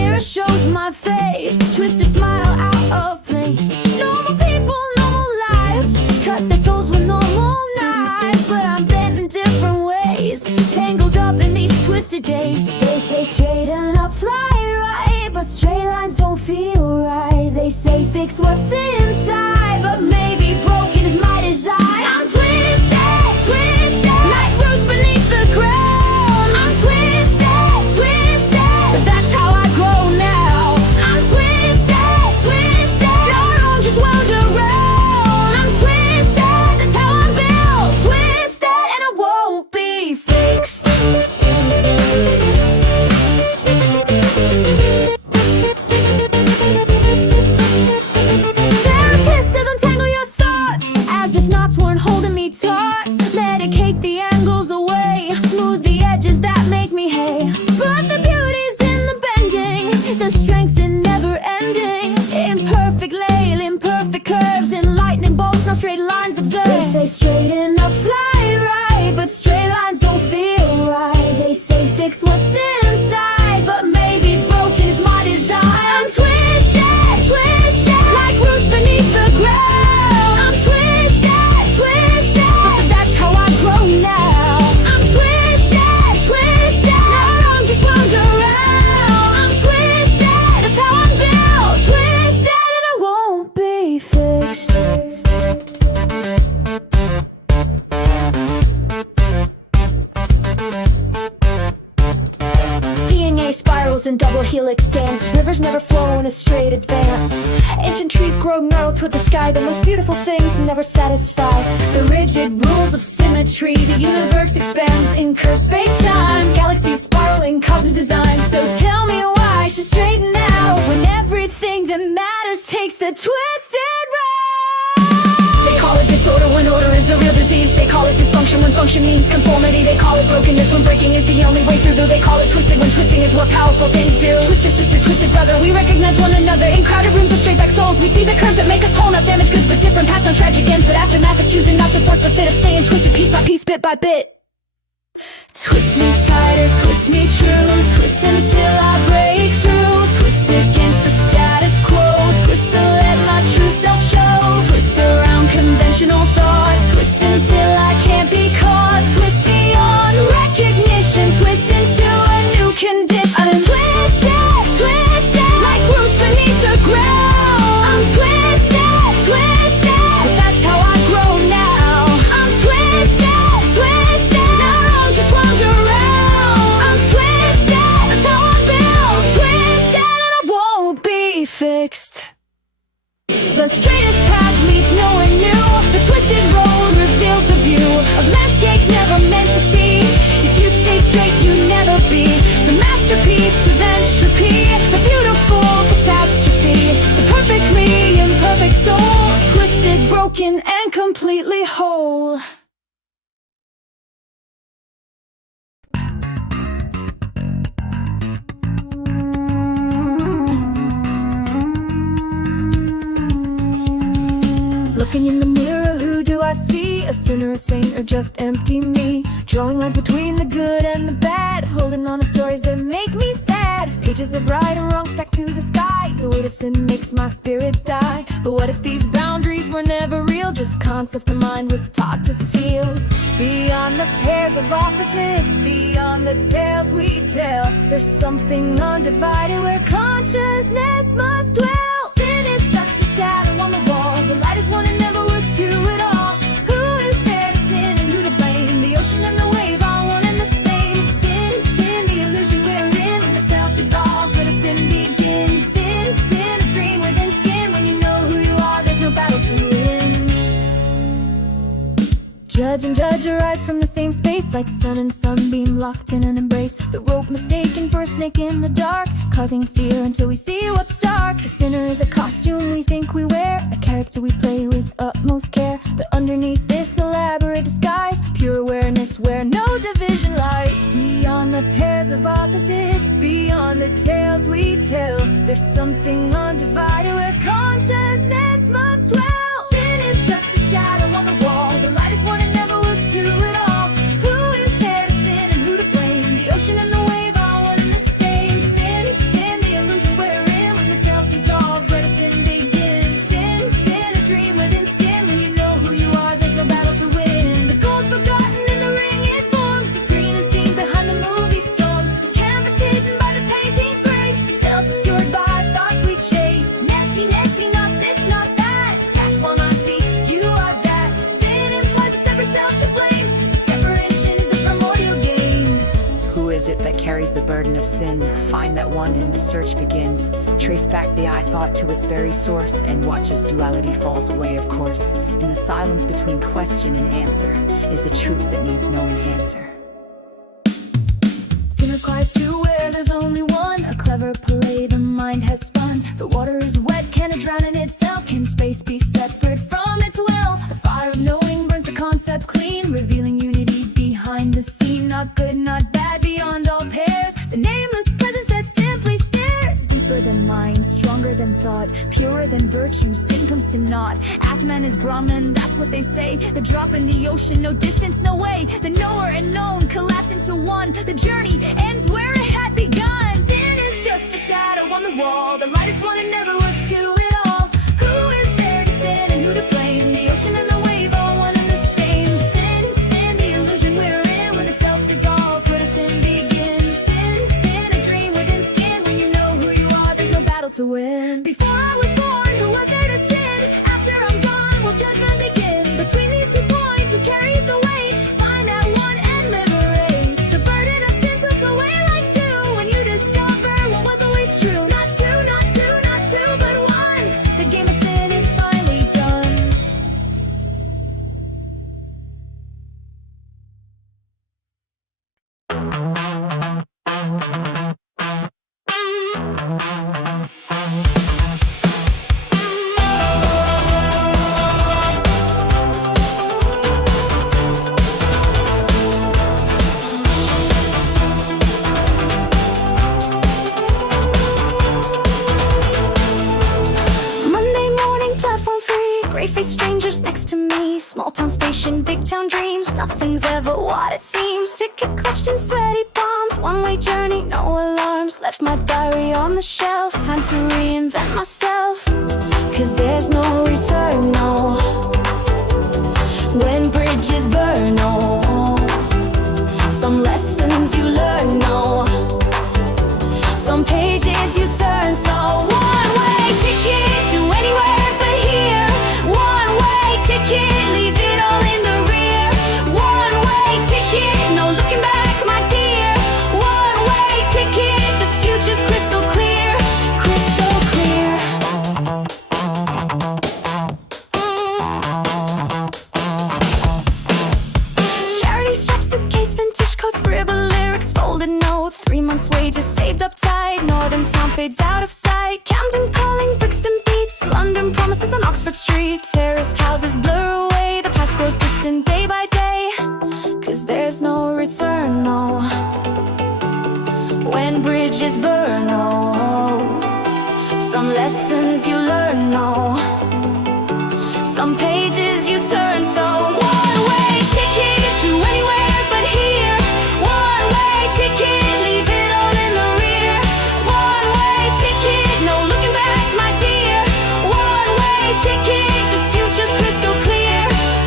mirror shows my face, twisted smile out of place. Normal people, normal lives, cut their souls with normal knives. But I'm bent in different ways, tangled up in these twisted days. They say straighten up, fly right, but straight lines don't feel right. They say fix what's inside, but maybe broken is my design. I'm twisted, twisted, like roots beneath the ground. I'm twisted, twisted, but that's how I grow now. I'm twisted, twisted, not wrong, just wound around. I'm twisted, that's how I'm built. Twisted, and I won't be fixed. Therapist says untangle your thoughts, as if knots weren't holding me taut. Medicate the angles away, smooth the edges that make me hay. But the beauty's in the bending, the strength's in never ending. Imperfect lay, imperfect curves, in lightning bolts, no straight lines observed. They say straighten up, fly right, but straight lines don't feel right. They say fix what's inside, but maybe broken is my design. I'm twisted, twisted, like roots beneath the ground. I'm twisted, twisted, but that's how I grow now. I'm twisted, twisted, not wrong, just wound around. I'm twisted, that's how I'm built. Twisted, and I won't be fixed. DNA spirals in double helix dance. Rivers never flow in a straight advance. Ancient trees grow gnarled toward the sky. The most beautiful things never satisfy. The rigid rules of symmetry. The universe expands in curved space-time. Galaxies spiraling, cosmic design. So tell me why I should straighten out when everything that matters takes the twisted route. They call it disorder when order is the real disease. They call it dysfunction when function means conformity. They call it brokenness when breaking is the only way through. Though they call it twisted when twisting is what powerful things do. Twisted sister, twisted brother, we recognize one another. In crowded rooms with straight back souls, we see the curves that make us whole. Not damaged goods but different past, no tragic ends, but aftermath of choosing not to force the fit of staying twisted piece by piece, bit by bit. Twist me tighter, twist me true, twist until I break through. Twist against the status quo, twist to let my true self show. Twist around conventional thought, twist until I can't be caught. Twist beyond recognition, twist into a new condition. I'm twisted, twisted, like roots beneath the ground. I'm twisted, twisted, but that's how I grow now. I'm twisted, twisted, not wrong, just wound around. I'm twisted, that's how I'm built. Twisted, and I won't be fixed. The straightest path leads nowhere new. The twisted road reveals the view of landscapes never meant to see. If you'd stay straight, you'd never be the masterpiece of entropy, the beautiful catastrophe, the perfectly imperfect soul, twisted, broken, and completely whole. Looking in the mirror, who do I see? A sinner, a saint, or just empty me? Drawing lines between the good and the bad, holding on to stories that make me sad. Pages of right and wrong stacked to the sky. The weight of sin makes my spirit die. But what if these boundaries were never real? Just concepts the mind was taught to feel. Beyond the pairs of opposites, beyond the tales we tell, there's something undivided where consciousness must dwell. Sin is just a shadow on the wall. The light is one and never was two at all. Who is there to sin and who to blame? The ocean and the wave are one and the same. Sin, sin, the illusion we're in. When the self dissolves, where does sin begin? Sin, sin, a dream within skin. When you know who you are, there's no battle to win. Judge and judge arise from the same space, like sun and sunbeam locked in an embrace. The rope mistaken for a snake in the dark, causing fear until we see what's dark. The sinner is a costume we think we wear, a character we play with utmost care. But underneath this elaborate disguise, pure awareness where no division lies. Beyond the pairs of opposites, beyond the tales we tell, there's something undivided where consciousness must dwell. Sin is just a shadow on the wall. The light is one and never was two at all. Who is there to sin and who to blame? The ocean and the wave are one and the same. Sin, sin, the illusion carries the burden of sin. Find that one and the search begins. Trace back the I thought to its very source, and watch as duality falls away, of course. In the silence between question and answer is the truth that needs no enhancer. Sinner cries to where there's only one. A clever play the mind has spun. The water is wet, can it drown in itself? Can space be separate from its well? The fire of knowing burns the concept clean, revealing unity behind the scene. Not good, not bad, beyond all pairs. The nameless presence that simply stares. Deeper than mind, stronger than thought, purer than virtue, sin comes to naught. Atman is Brahman, that's what they say. The drop in the ocean, no distance, no way. The knower and known collapse into one. The journey ends where it had begun. Sin is just a shadow on the wall. The light is one and never was to it all. Who is there to sin and who to blame? The ocean and the wave all one and the same. Sin, the illusion we're in when the self dissolves. Where does sin begin? Sin, a dream within skin. When you know who you are, there's no battle to win. Before I was born, who was there to sin? After I'm gone, will judgment begin? Between these 2 points, who carries the weight? Find that one and liberate. The burden of sin slips away like dew when you discover what was always true. Not two, but one. The game of sin is finally done. Monday morning, platform free. Gray-faced strangers next to me. Small town station, big town dreams. Nothing's ever what it seems. Ticket clutched in sweaty palms. One-way journey, no alarms. Left my diary on the shelf. Time to reinvent myself. Cause there's no return, no. When bridges burn, no. Some lessons you learn, no. Some pages you turn, so one-way ticket to anywhere but here. One-way ticket, leave it all in the rear. One-way ticket, no looking back, my dear. One-way ticket, the future's crystal clear, crystal clear. Charity shop, suitcase, vintage coat, scribble lyrics, folded note. 3 months' wages saved up tight. Northern town fades out of sight. Camden calling, Brixton beats. London promises on Oxford Street. Terraced houses blur away. The past grows distant day by day. Cause there's no return, no. When bridges burn, no. Some lessons you learn, no. Some pages you turn, so one-way ticket to anywhere but here. One-way ticket, leave it all in the rear. One-way ticket, no looking back, my dear. One-way ticket, the future's crystal clear,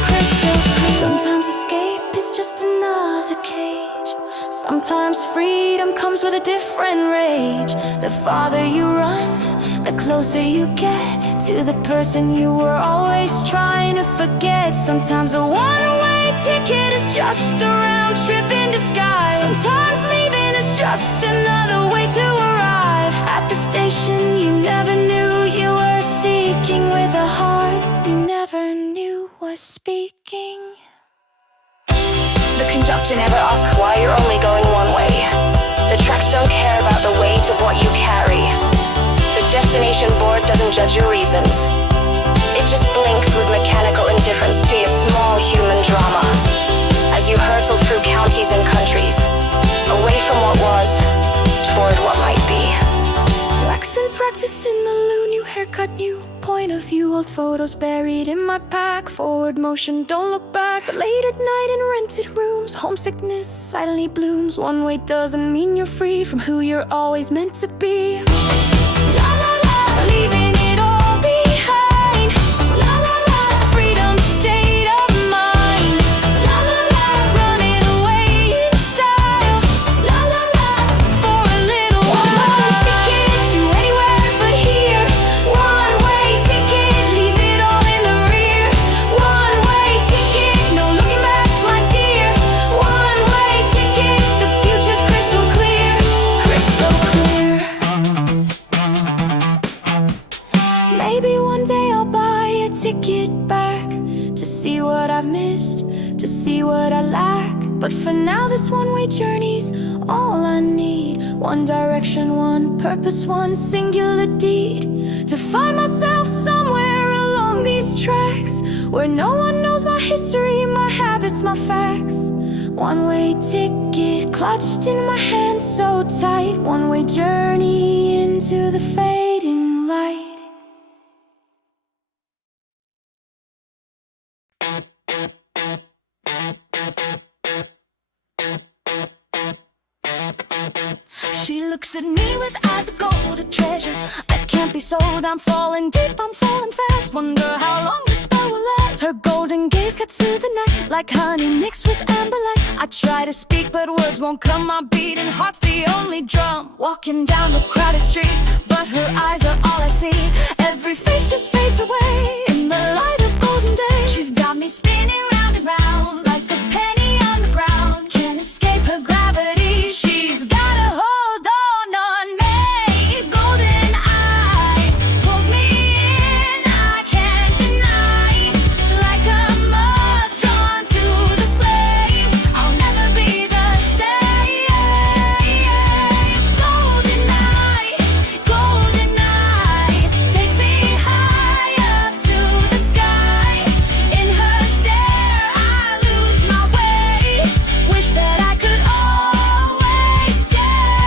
crystal clear. Sometimes escape is just another cage. Sometimes freedom comes with a different rage. The farther you run, the closer you get to the person you were always trying to forget. Sometimes a one-way ticket is just a round trip in disguise. Sometimes leaving is just another way to arrive at the station you never knew you were seeking, with a heart you never knew was speaking. The conductor never asks why you're only going one way. The tracks don't care about the weight of what you carry. The destination board doesn't judge your reasons. It just blinks with mechanical indifference to your small human drama as you hurtle through counties and countries, away from what was, toward what might be. Waxing practiced in the loo, new haircut, new point of view. Old photos buried in my pack. Forward motion, don't look back. But late at night in rented rooms, homesickness silently blooms. One way doesn't mean you're free from who you're always meant to be. La la la, leaving it all behind. La la la, freedom state of mind. La la la, running away in style. La la la, for a little while. One-way ticket to anywhere but here. One-way ticket, leave it all in the rear. One-way ticket, no looking back, my dear. One-way ticket, the future's crystal clear, see what I lack. But for now this one-way journey's all I need. One direction, one purpose, one singular deed. To find myself somewhere along these tracks, where no one knows my history, my habits, my facts. One-way ticket clutched in my hand so tight. One-way journey into the fading light. She looks at me with eyes of gold, a treasure I can't be sold. I'm falling deep, I'm falling fast. Wonder how long this spell will last. Her golden gaze cuts through the night like honey mixed with amber light. I try to speak but words won't come. My beating heart's the only drum. Walking down the crowded street, but her eyes are all I see. Every face just fades away in the light of golden day. She's got me spinning round and round like a penny on the ground. Can't escape her gravity. She's got a hold on me. Golden eye pulls me in, I can't deny. Like a moth drawn to the flame, I'll never be the same. Golden eye takes me high up to the sky. In her stare I lose my way. Wish that I could always stay.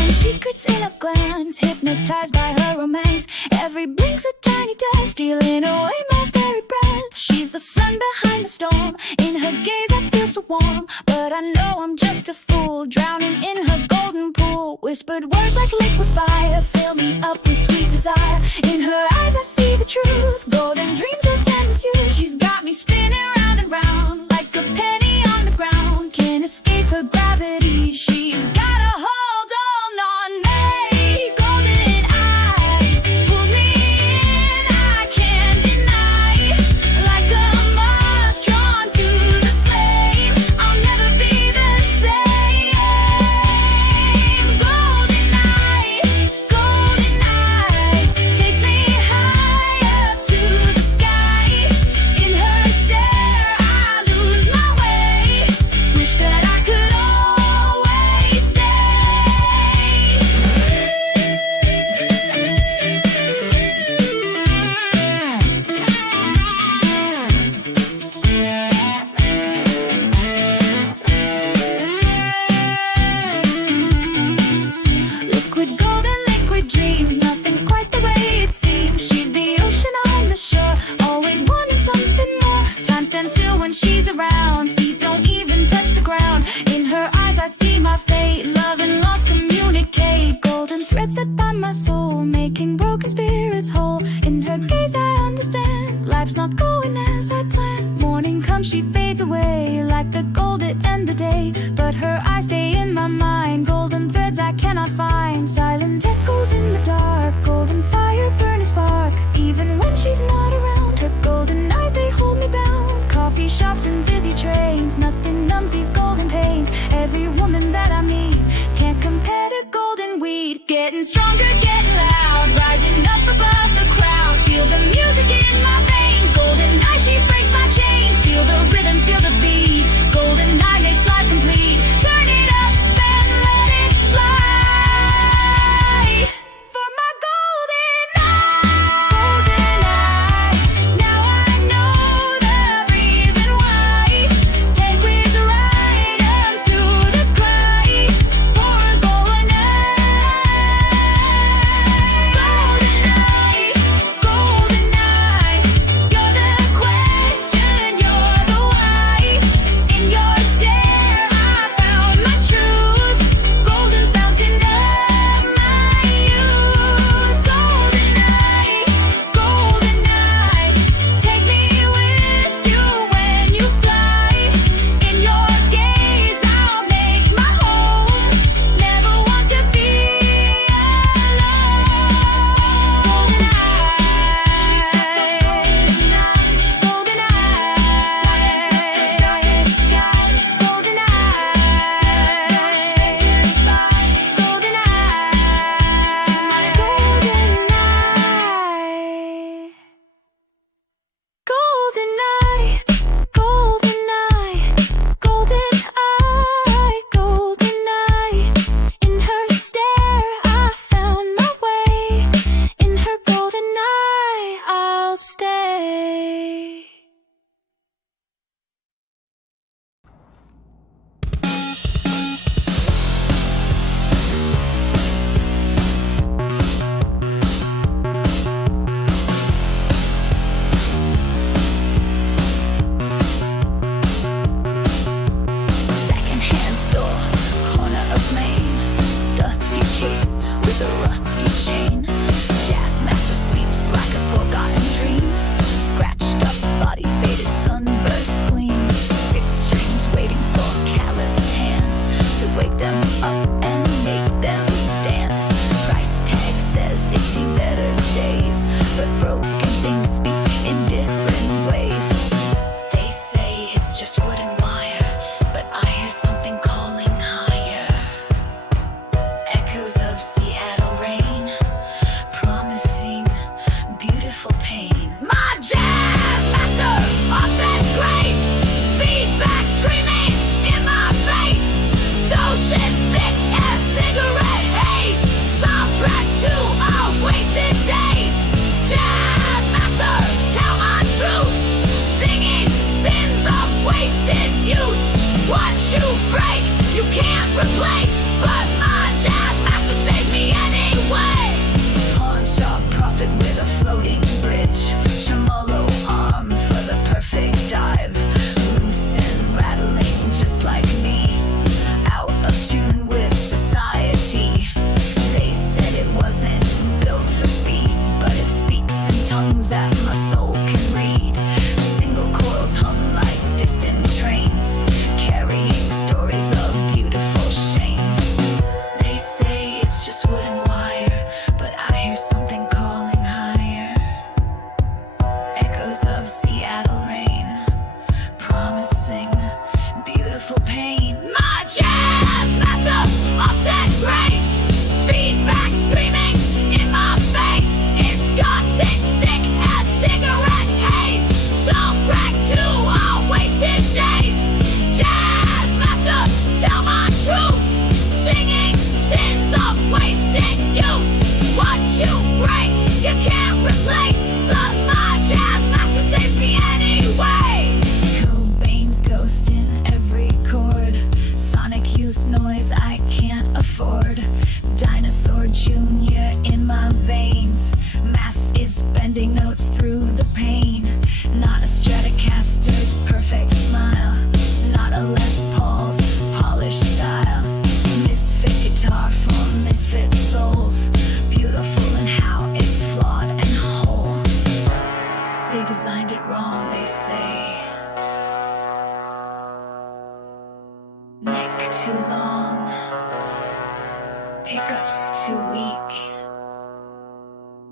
And secrets in a glance, hypnotized by her romance. Every blink's a tiny dust, stealing away my very breath. She's the sun behind the storm. In her gaze I feel so warm, but I know I'm just a fool, drowning in her golden pool. Whispered words like liquid fire fill me up with sweet desire. In her eyes I see the truth, golden dreams of endless youth. She's got me spinning round and round like a penny on the ground. Can't escape her gravity. She's got a hold on me. Golden eye pulls me in, I can't deny. Like a moth drawn to the flame, I'll never be the same. Golden eye takes me high up to the sky. In her stare I lose my way. Wish that I could always stay. Liquid golden, liquid dreams, nothing's quite the way it seems. She's the ocean on the shore, always wanting something more. Time stands still when she's around, feet don't even touch the ground. In her eyes I see my fate, love and loss communicate. Golden threads that bind my soul, making broken spirits whole. In her gaze I understand, life's not going as I planned. Morning comes, she fades away like the gold at end of day. But her eyes stay in my mind, golden threads I cannot find. Silent echoes in the dark, golden fire burning spark. Even when she's not around, her golden eyes they hold me bound. Coffee shops and busy trains, nothing numbs these golden pains. Every woman that I meet can't compare to golden weed. Getting stronger, getting loud, rising up above the crowd. Feel the music in my veins, golden eye she breaks my chains. Feel the rhythm, feel the beat, golden eye makes life complete. Turn it up and let it fly. For my golden eye, now I know the reason why. Head whiz right up to the sky. For a golden eye, you're the question, you're the why.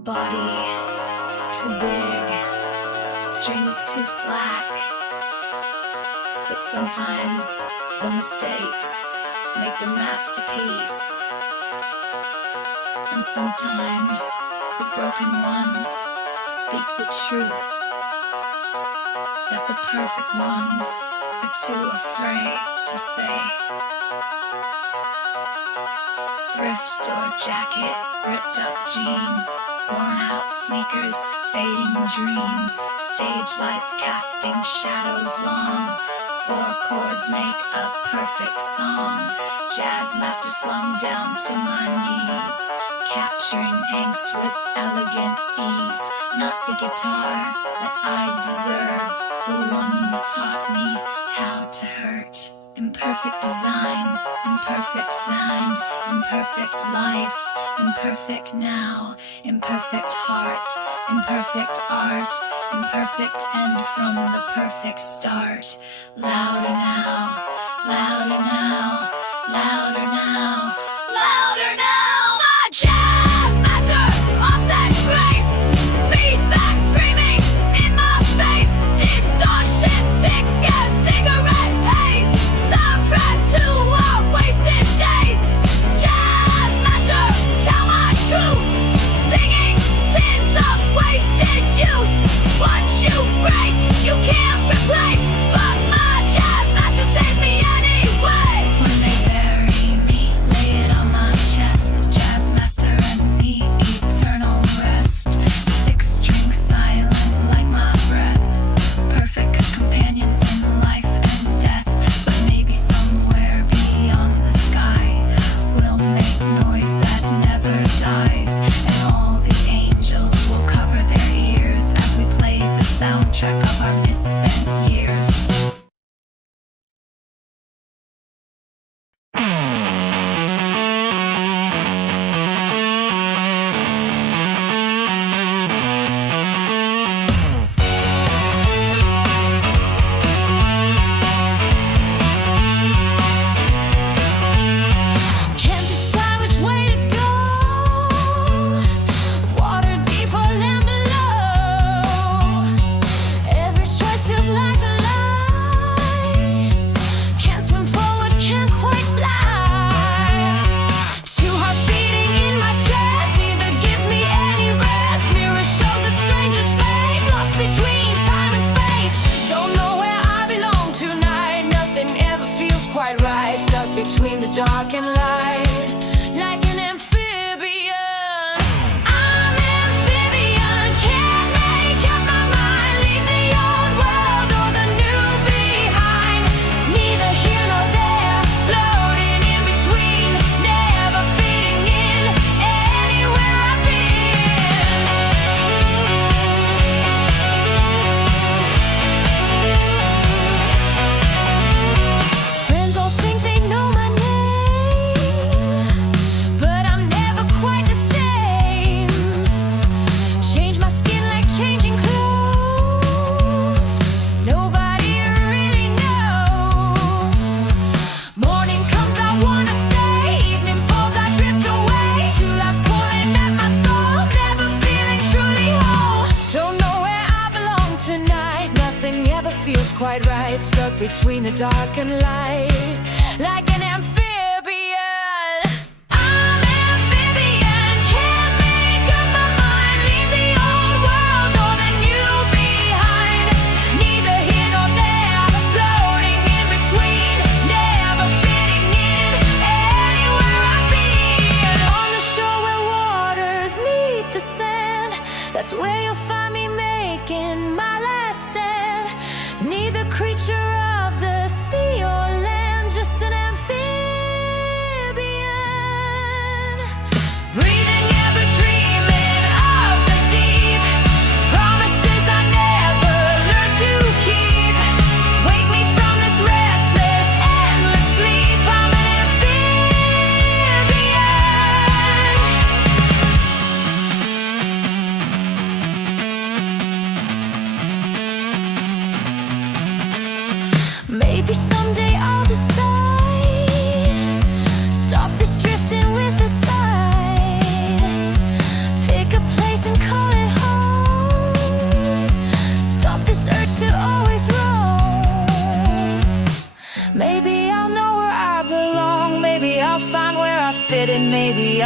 body too big, strings too slack. But sometimes the mistakes make the masterpiece. And sometimes the broken ones speak the truth, that the perfect ones are too afraid to say. Thrift store jacket, ripped up jeans, worn out sneakers, fading dreams, stage lights casting shadows long. 4 chords make a perfect song. Jazzmaster slung down to my knees, capturing angst with elegant ease. Not the guitar that I deserve, the one that taught me how to hurt. Imperfect design, imperfect sound, imperfect life, imperfect now, imperfect heart, imperfect art, imperfect end from the perfect start. Louder now, louder now, louder now, louder now. My Jazzmaster, offset grace, feedback screaming in my face, distortion thick as cigarette haze, soundtrack to our wasted days. Jazzmaster, tell my truth, singing sins of wasted youth. What you break, you can't replace, but my Jazzmaster saves me anyway. When they bury me, lay it on my chest. Jazzmaster and me, eternal rest. 6-string silent like my breath. Perfect companions in life and death. But maybe somewhere beyond the sky, we'll make noise that never dies. And all the angels will cover their ears as we play the soundtrack of our misspent years. Can't decide which way to go. Water deep or land below. Every choice feels like a lie. Can't swim forward, can't quite fly. 2 hearts beating in my chest, neither gives me any rest. Mirror shows the strangest face, lost between time and space. Don't know where I belong tonight. Nothing ever feels quite right. Stuck between the dark and light, like an amphibian. I'm amphibian, can't make up my mind. Leave the old world or the new behind. Neither here nor there, floating in between, never fitting in anywhere I've been. Friends all think they know my name, but I'm never quite the same. Change my skin like changing clothes. Nobody really knows. Morning comes, I wanna stay. Evening falls, I drift away. 2 lives pulling at my soul, never feeling truly whole. Don't know where I belong tonight. Nothing ever feels quite right. Stuck between the dark and light, like an amphibian. I'm amphibian, can't make up my mind. Leave the old world or the new behind. Neither here nor there, floating in between, never fitting in anywhere I've been. On the shore where waters meet the sand, that's where you'll find me making my last stand. Neither creature of the sea or land, just an amphibian. Breathing ever dreaming of the deep, promises I never learned to keep. Wake me from this restless, endless sleep. I'm an amphibian.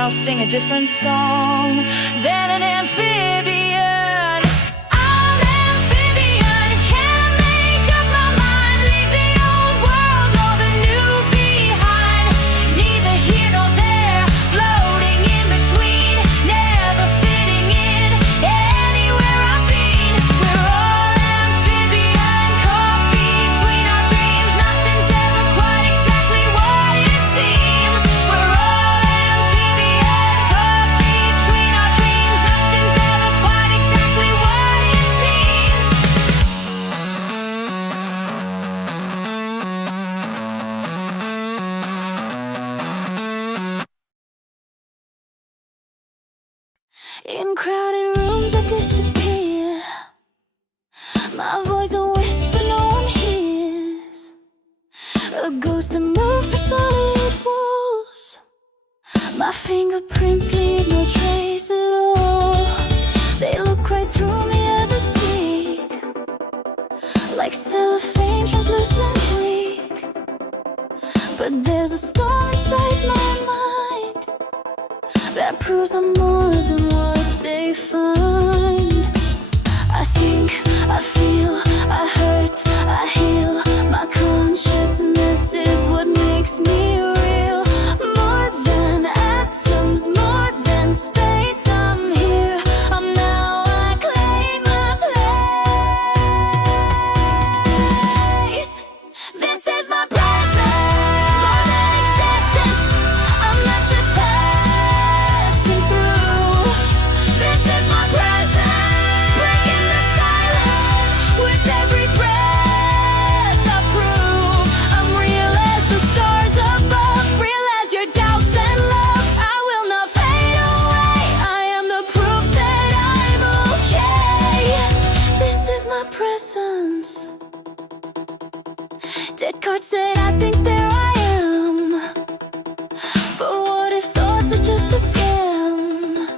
I'll sing a different song than an amphibian. I'm amphibian, can't make up my mind. Leave the old world or the new behind. Neither here nor there, floating in between, never fitting in anywhere I've been. We're all amphibian, caught between our dreams. Nothing's ever quite exactly what it seems. We're all amphibian, caught between our dreams. Nothing's ever quite exactly what it seems. In crowded rooms I disappear. My voice a whisper no one hears. A ghost that moves through solid walls. My fingerprints leave no trace at all. They look right through me as I speak, like cellophane translucent weak. But there's a storm inside my mind that proves I'm more than what they find. I think, I feel, I hurt, I heal. My consciousness is what makes me real. More than atoms, more than space. I'm here, I'm now, I claim my place. This is my presence, more than existence. I'm not just passing through. This is my presence, breaking the silence. With every breath I prove I'm real as the stars above, real as your doubts and loves. I will not fade away. I am the proof that I'm okay. This is my presence. Descartes said, I think there I am. But what if thoughts are just a scam?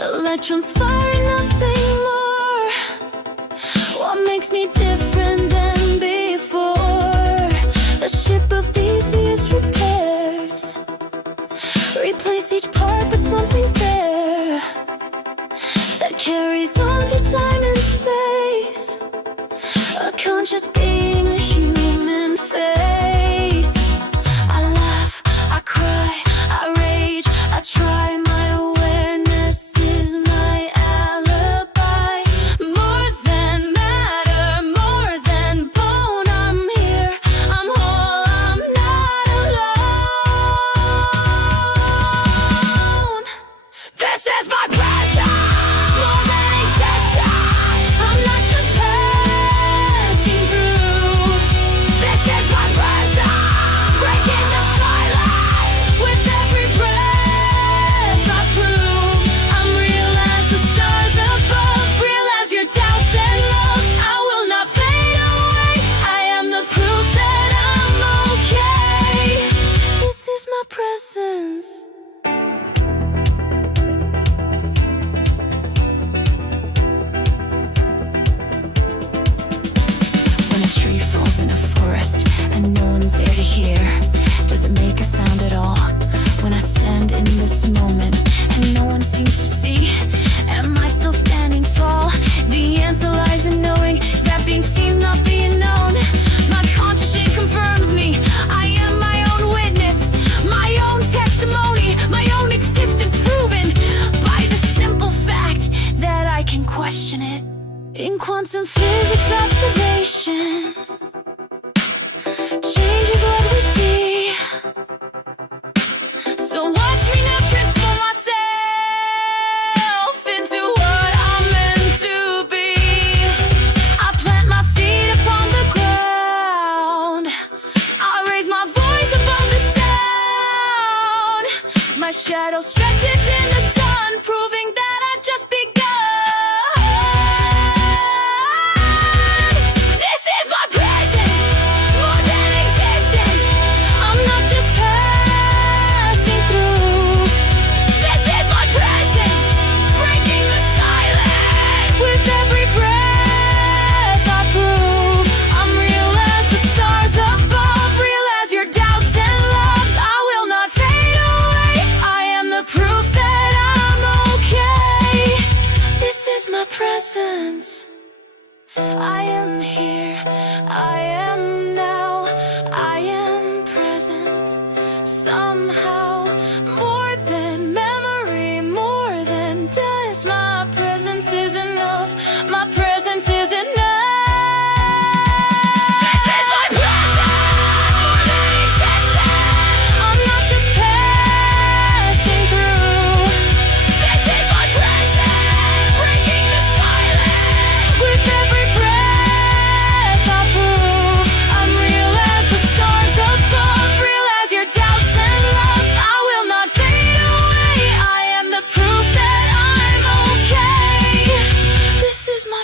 Electrons firing, nothing more. What makes me different than before? The ship of Theseus repairs. Replace each part, but something's there that carries on through time and space. A conscious being, a human face. I laugh, I cry, I rage, I try. My awareness is my alibi. More than matter, more than bone. I'm here, I'm whole, I'm not alone. This is my presence, more than existence. I'm not just passing through. This is my presence, breaking the silence. With every breath I prove I'm real as the stars above, real as your doubts and loves. I will not fade away. I am the proof that I'm okay. This is my presence. When a tree falls in a forest and no one's there to hear, does it make a sound at all? When I stand in this moment and no one seems to see, am I still standing tall? The answer lies in knowing that being seen's not being known. My conscience confirms me. I am my own witness, my own testimony, my own existence proven by the simple fact that I can question it. In quantum physics observation changes what we see. So watch me now transform myself into what I'm meant to be. I plant my feet upon the ground. I raise my voice above the sound. My shadow stretches in the sun, proving that I've just begun. This is my presence, more than existence. I'm not just passing through. This is my presence, breaking the silence. With every breath I prove I'm real as the stars above, real as your doubts and loves. I will not fade away. I am the presence. I am here, I am now, I am present. Somehow, more than memory, more than dust. My presence is enough, my presence is enough.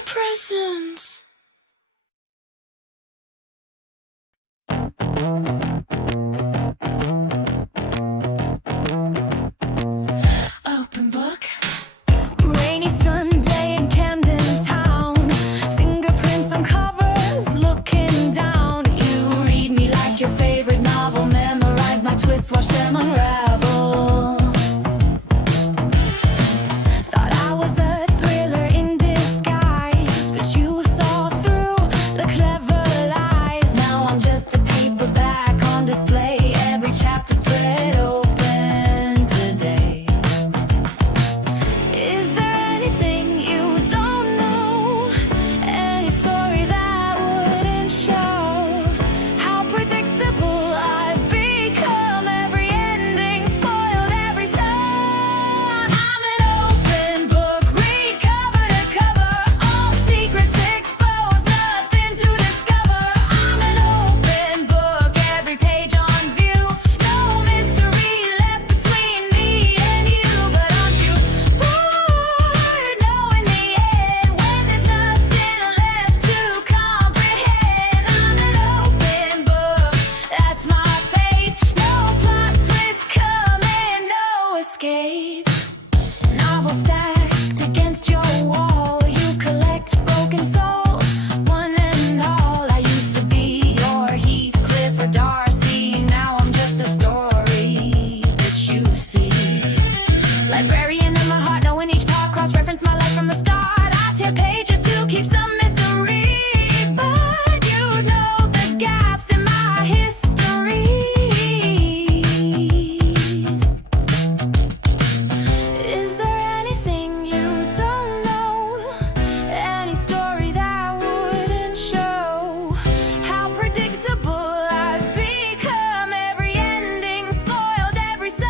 Presence. Open book. Rainy Sunday in Camden Town. Fingerprints on covers, looking down. You read me like your favorite novel. Memorize my twists, watch them unravel. Thought I was a thriller in disguise, but you saw through the clever lies. Now I'm just a paperback on display. Every chapter spread open today. Is there anything you don't know? Any story that wouldn't show how predictable I've become? Every ending spoiled every song. I'm an open book, read cover to cover. All secrets exposed, nothing to discover. I'm an open book, every page on view. No mystery left between me and you. But aren't you bored knowing the end when there's nothing left to comprehend? I'm an open book, that's my fate. No plot twist coming, no escape. Novel stacked against your wall. You collect broken souls, one and all. I used to be your Heathcliff or Darcy. Now I'm just a story that you see. Librarian in my heart, knowing each part, cross-reference my life from the start. I tear pages to keep some mystery, but you know the gaps in my history. Is there anything you don't know? Any story that wouldn't show how predictable I've become? Every ending spoiled every sum.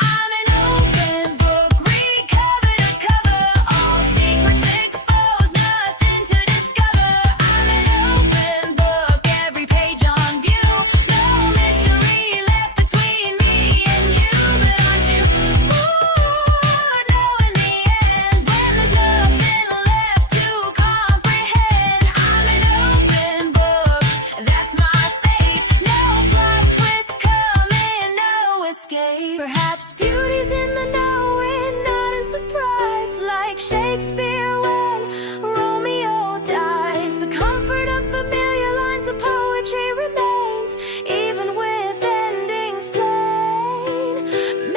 I'm an open book, read cover to cover. All secrets exposed, nothing to discover. I'm an open book, every page on view. No mystery left between me and you. But aren't you bored knowing the end when there's nothing left to comprehend? I'm an open book, that's my fate. No plot twist coming, no escape. Perhaps beauty's in the knowing, not in surprise. Like Shakespeare when Romeo dies. The comfort of familiar lines of poetry remains, even with endings plain.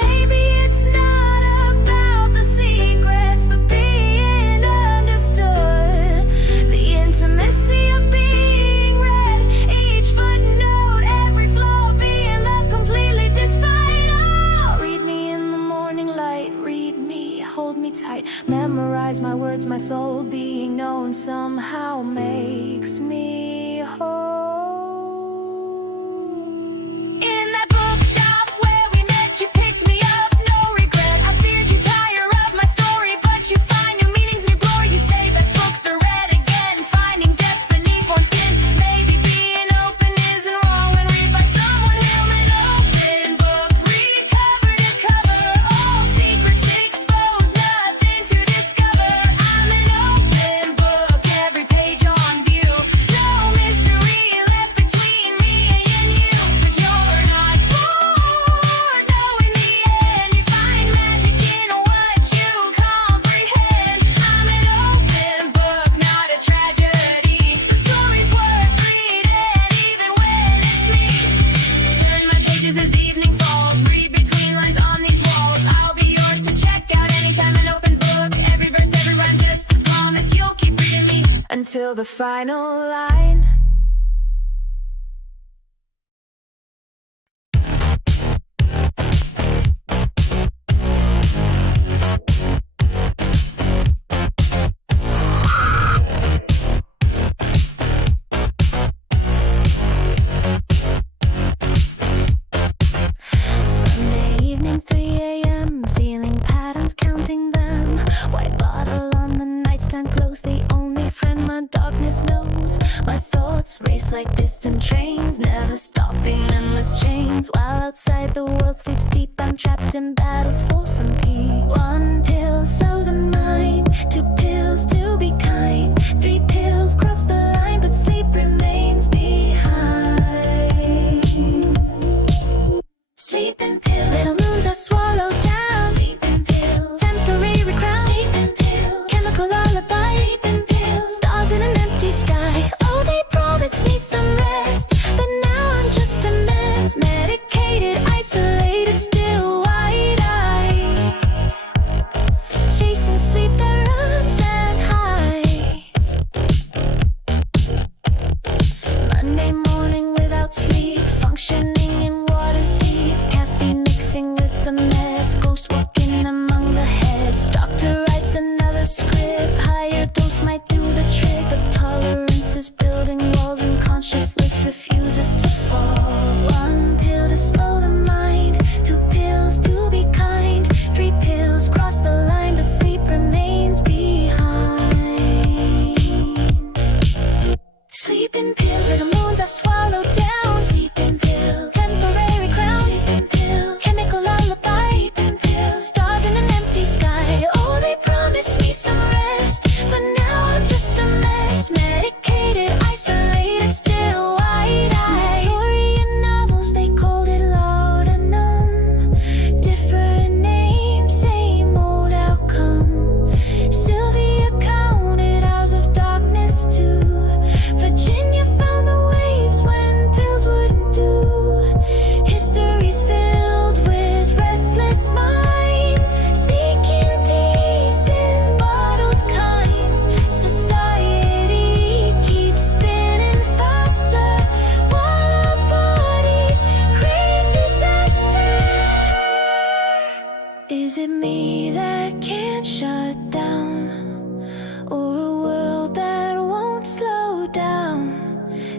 Maybe it's not about the secrets, but being understood. The intimacy of being read, each footnote, every flaw being left completely despite all. Read me in the morning light, read me, hold me tight. Memorize my words, my soul being known somehow makes me whole. In that bookshop where we met, you picked me up, no regret. I feared you tire of my story, but you find new meanings, new glory. You say best books are read again, finding depths beneath one's skin. Maybe being open isn't wrong when read by someone human. Open book, read cover to cover. All secrets exposed, nothing to discover. I'm an open book, every page on view. No mystery until the final line. Sunday evening, 3 a.m. Ceiling patterns, counting them. White bottle on the nightstand, close, the only friend my darkness knows. My thoughts race like distant trains, never stopping, endless chains. While outside the world sleeps deep, I'm trapped in battles for some peace. 1 pill, slow the mind. 2 pills to be kind. 3 pills, cross the line, but sleep remains behind. Sleeping pill, little moons I swallow down. Sleeping pill, temporary crown. Sleeping pill, chemical lullaby. Sleeping pill, stars in an empty sky. Oh, they promised me some rest, but now I'm just a mess. Medicated, isolated, still wide-eyed, chasing sleep that runs and hides. Monday morning without sleep, functioning in waters deep. Caffeine mixing with the meds, ghost walking among the heads. Doctor writes another script, higher dose might do the trick, but tolerance is building walls and consciousness refuses to fall. 1 pill to slow the mind, 2 pills to be kind. 3 pills cross the line, but sleep remains behind. Sleeping pills, little moons I swallow down. Sleeping pill, temporary crown. Sleeping pill, chemical lullaby. Sleeping pill, stars in an empty sky. Oh, they promised me some rest, but now I'm just a mess. Medicated, isolated, still wide-eyed. Victorian novels, they called it laudanum. Different names, same old outcome. Sylvia counted hours of darkness too. Virginia found the waves when pills wouldn't do. History's filled with restless minds, seeking peace in bottled kinds. Society keeps spinning faster while our bodies crave disaster. Is it me that can't shut down, or a world that won't slow down?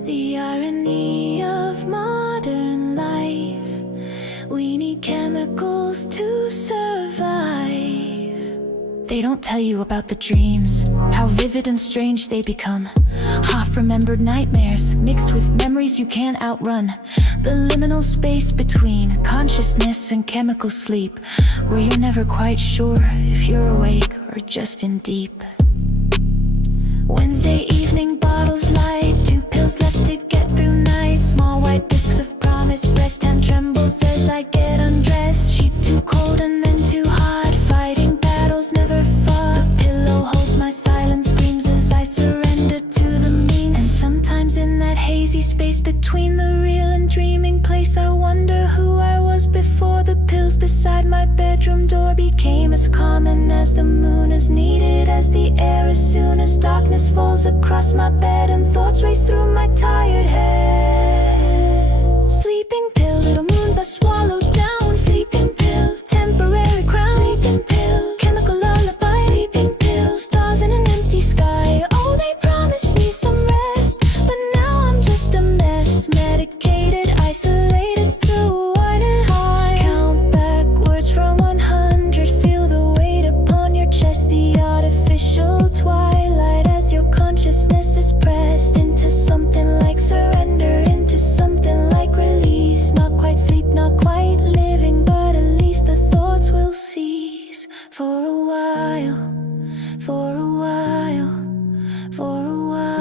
The irony of modern life, we need chemicals to survive. They don't tell you about the dreams, how vivid and strange they become. Half-remembered nightmares mixed with memories you can't outrun. The liminal space between consciousness and chemical sleep, where you're never quite sure if you're awake or just in deep. Wednesday evening, bottles light, 2 pills left to get through night. Small white discs of promise, breast hand trembles as I get undressed. Sheets too cold and then too hot, fighting battles never fought. The pillow holds my silent screams as I surrender to the means. And sometimes in that hazy space between the real and dreaming place, I wonder who I was before the pills beside my bedroom door became as common as the moon, as needed as the air. As soon as darkness falls across my bed and thoughts race through my tired head. Sleeping pill, little moons I swallow down. Sleeping pill, temporary crown. Sleeping pill, chemical lullaby. Sleeping pill, stars in an empty sky. Oh, they promised me some rest, but now I'm just a mess. Medicated, isolated, still wide and high. Count backwards from 100, feel the weight upon your chest. The artificial twilight as your consciousness is pressed into something like surrender, into something like release. Not quite sleep, not quite living, but at least the thoughts will cease. For a while, for a while, for a while.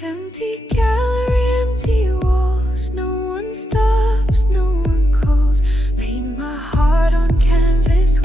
Empty gallery, empty walls. No one stops, no one calls. Paint my heart on canvas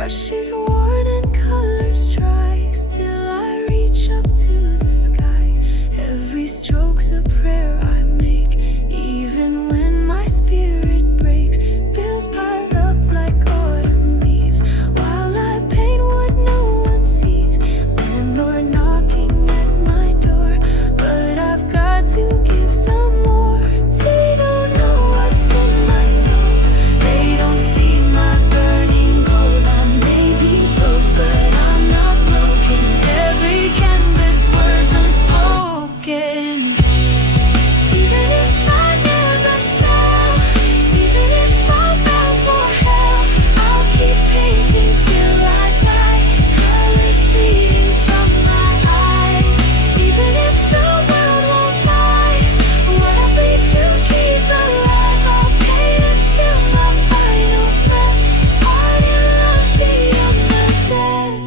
Brush is worn and colors dry. Still I reach up to the sky. Every stroke's a prayer I make. Even when my spirit breaks, bills pile up like autumn leaves. While I paint what no one sees. Landlord knocking at my door, but I've got to give some more. They don't know what's in my soul. They don't see my burning gold. I may be broke, but I'm not broken. Every canvas word's unspoken. Even if I never sell, even if I'm bound for hell, I'll keep painting till I die. Colors bleeding from my eyes. Even if the world won't buy what I bleed to keep alive, I'll paint until my final breath. Art and love beyond my death.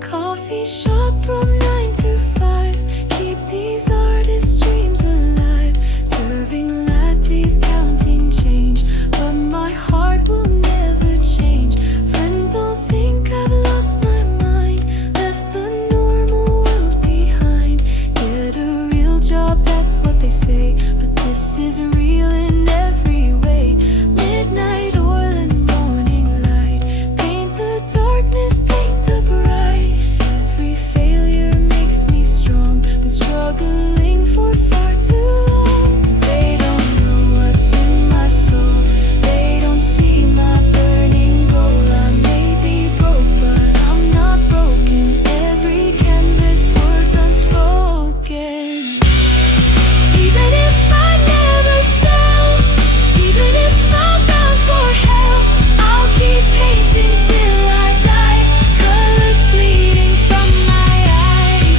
Coffee shop from 9 to 5. Keep these artists' dreams alive. Serving lattes, counting change, but my heart will never change. Friends all think I've lost my mind, left the normal world behind. Get a real job, that's what they say, but this is real in every way. Midnight oil and morning light. Paint the darkness, paint the bright. Every failure makes me strong. Been struggling for far too long. They don't know what's in my soul. They don't see my burning goal. I may be broke, but I'm not broken. Every canvas word's unspoken. Even if I never sell, even if I'm bound for hell, I'll keep painting till I die. Colors bleeding from my eyes.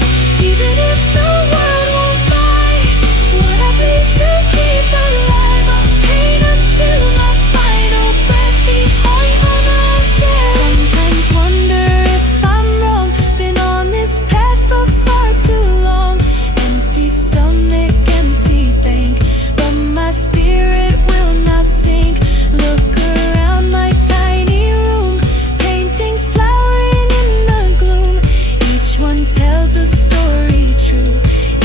Even if the world won't buy what I bleed to keep alive, I'll paint until my final breath behind my death. Sometimes wonder if I'm wrong. Been on this path for far too long. Empty stomach, empty bank, but my spirit will not sink. Look around my tiny room, paintings flowering in the gloom. Each one tells a story true,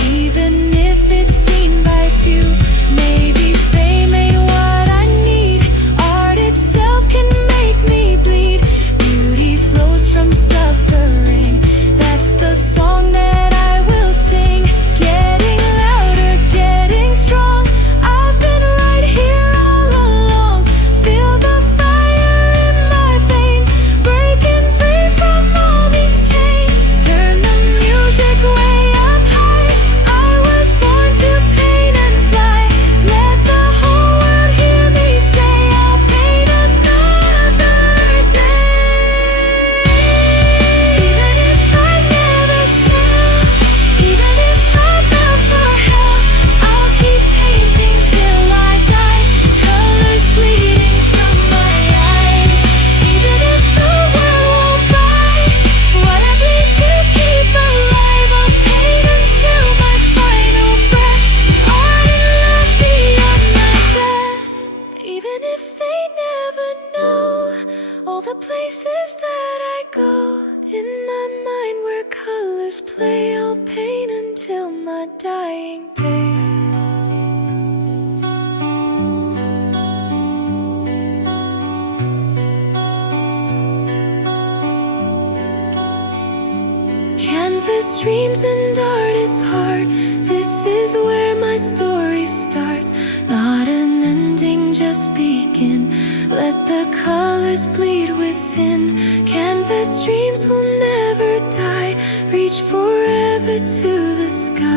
even if it's seen by few. Maybe fame ain't what I need. Art itself can make me bleed. Beauty flows from suffering. That's the song that I will sing. Getting louder, getting strong. I've been right here all along. Feel the fire in my veins, breaking free from all these chains. Turn the music way up high. I was born to paint and fly. Let the whole world hear me say, I'll paint another day. Even if I never sell, even if I'm bound for hell, I'll keep painting till I die. Colors bleeding from my eyes. Even if the world won't buy what I bleed to keep alive, I'll paint until my final breath. Art and love beyond my death. Even if they never know all the places that I go. In my mind where colors play, I'll paint until my dying day. Canvas dreams and artist's heart. This is where my story starts. Not an ending, just begin. Let the colors bleed within. Canvas dreams will never die. Reach forever to the sky.